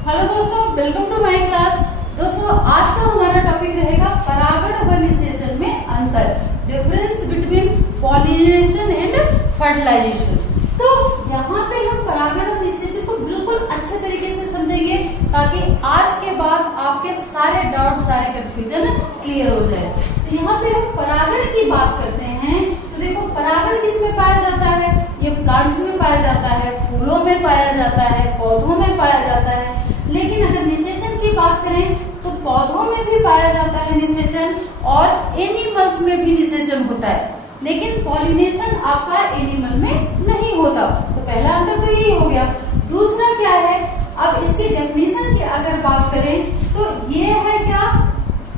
Hello दोस्तों, welcome to my class. दोस्तों, आज का हमारा टॉपिक रहेगा परागण व निषेचन में अंतर, difference between pollination and fertilisation. तो यहाँ पे हम परागण और निषेचन को बिल्कुल अच्छे तरीके से समझेंगे ताकि आज के बाद आपके सारे डाउट, सारे कंफ्यूजन क्लियर हो जाए। तो यहाँ पे हम परागण की बात करते हैं तो देखो, परागण किसमें पाया जाता है? ये प्लांट्स में पाया जाता है, फूलों में पाया जाता है, पौधों में पाया जाता है। लेकिन अगर निषेचन की बात करें तो पौधों में भी पाया जाता है निषेचन और एनिमल्स में भी निषेचन होता है, लेकिन पॉलिनेशन आपका एनिमल में नहीं होता। तो पहला अंतर तो यही हो गया। दूसरा क्या है, अब इसकी डेफिनेशन की अगर बात करें तो ये है क्या?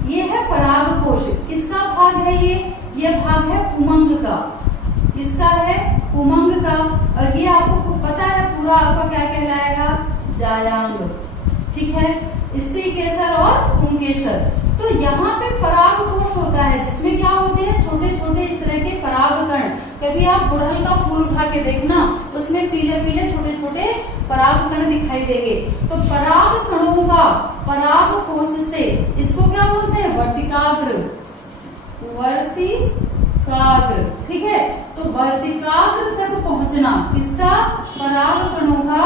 ये है परागकोश। किसका भाग है ये भाग है उमंग का। किसका है? उमंग का। और ये आपको पता है पूरा आपका क्या कहलाएगा? जायांग। ठीक है, स्त्री केसर और पुंकेसर। तो यहाँ पे परागकोश होता है जिसमें क्या होते हैं? छोटे छोटे इस तरह के परागकण। कभी आप गुड़हल का फूल उठा के देखना, उसमें पीले पीले छोटे छोटे परागकण दिखाई देंगे। तो परागकणों का परागकोश से इसको क्या बोलते हैं? वर्तिकाग्र। वर्तिकाग्र, ठीक है। तो वर्तिकाग्र तक पहुंचना किसका? परागकणों का।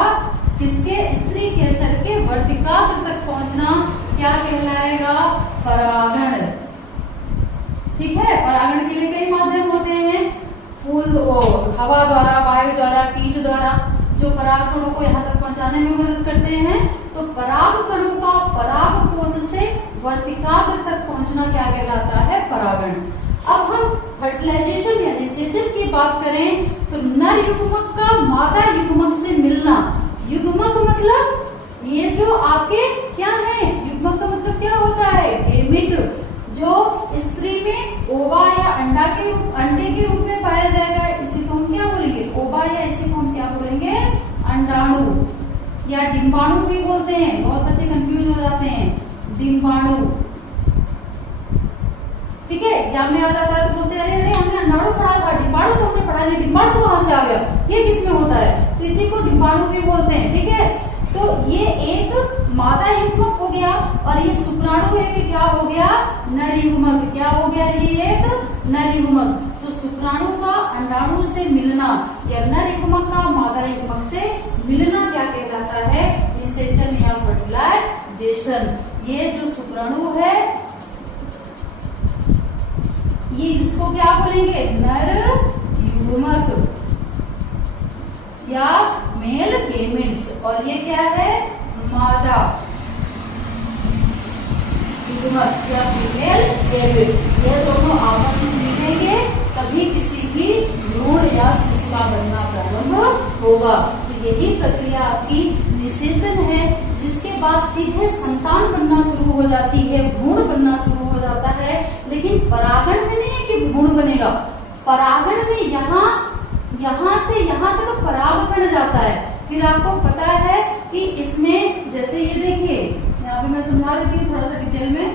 किसके? स्त्री केसर के वर्तिकाग्र तक पहुंचना क्या कहलाएगा? परागण। ठीक है, परागण के लिए कई माध्यम होते हैं। फूल हवा द्वारा, वायु द्वारा, कीट द्वारा, जो परागकणों को यहाँ तक पहुंचाने में मदद करते हैं। तो परागकणों का परागकोश से वर्तिकाग्र तक पहुंचना क्या कहलाता है? परागण। अब हम फर्टिलाइजेशन या निषेचन की बात करें तो नर युग्मक का मादा युग्मक से मिलना। युग्मक मतलब ये जो आपके क्या है? युग्मक का मतलब क्या होता है? गेमिट, जो स्त्री में ओवा या अंडे के रूप में पाया जाएगा, इसी को हम क्या बोलेंगे? ओवा, या इसी को हम क्या बोलेंगे? अंडाणु या डिम्बाणु भी बोलते हैं। बहुत बच्चे कंफ्यूज हो जाते हैं। डिम्बाणु, ठीक है। एग्जाम में आ जाता है तो बोलते हैं अरे हमने अंडाणु पढ़ा था, डिम्बाणु तो हमने पढ़ा नहीं, डिम्बाणु कहाँ से आ गया? ये किसमें होता है? तो इसी को डिम्बाणु भी बोलते हैं। ठीक है, तो ये एक मादा युग्मक हो गया और ये शुक्राणु है कि क्या हो गया? नर युग्मक। क्या हो गया? ये एक नर युग्मक। तो शुक्राणु का अंडाणु से मिलना या नर युग्मक का मादा युग्मक से मिलना क्या कहलाता है? निषेचन या फर्टिलाइजेशन। ये जो शुक्राणु है ये इसको क्या बोलेंगे? नर युग्मक या मेल गेमिट्स। और ये क्या है? मादा युग्मक या फीमेल गेमिट। ये दोनों आपस में मिलेंगे तभी किसी भी भ्रूण या शिशु का बनना प्रारंभ होगा। तो यही प्रक्रिया आपकी निषेचन है, जिसके बाद सीधे संतान बनना शुरू हो जाती है, भ्रूण बनना शुरू हो जाता है। लेकिन परागण में नहीं है कि भ्रूण बनेगा। परागण में यहाँ से यहाँ तक पराग बन जाता है। फिर आपको पता है कि इसमें जैसे ये देखिए, यहाँ पे मैं समझा देती हूँ थोड़ा सा डिटेल में।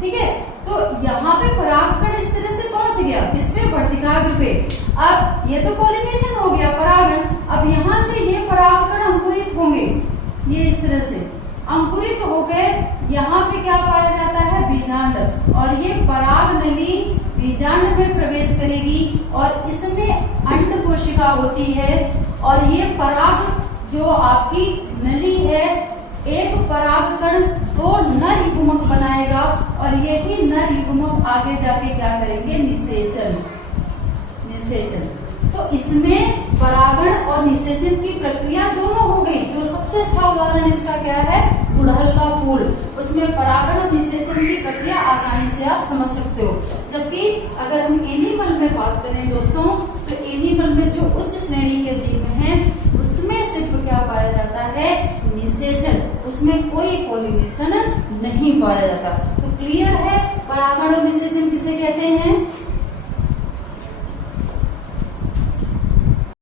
ठीक है, तो यहाँ पे परागकण इस तरह से पहुंच गया, इसमें वर्तिकाग्र पे। अब ये तो पॉलिनेशन हो गया, परागण। अब यहाँ से ये परागकण अंकुरित होंगे, ये इस तरह से अंकुरित होकर यहाँ पे क्या पाया जाता है? बीजांड। और ये पराग नली बीजांड में प्रवेश करेगी और इसमें अंड कोशिका होती है। और ये पराग जो आपकी नली है, एक परागकण दो नर युग्मक बनाएगा और यही नर युग्मक आगे जाके क्या करेंगे? निषेचन। तो इसमें परागण और निषेचन की प्रक्रिया दोनों हो गई। जो सबसे अच्छा उदाहरण इसका क्या है? गुड़हल का फूल। उसमें परागण और निषेचन की प्रक्रिया आसानी से आप समझ सकते हो। जबकि अगर हम एनिमल में बात करें दोस्तों, तो एनिमल में जो उच्च श्रेणी के जीव हैं उसमें सिर्फ क्या पाया जाता है? निषेचन। उसमें कोई पॉलिनेशन नहीं पाया जाता। तो क्लियर है परागण और निषेचन किसे कहते हैं?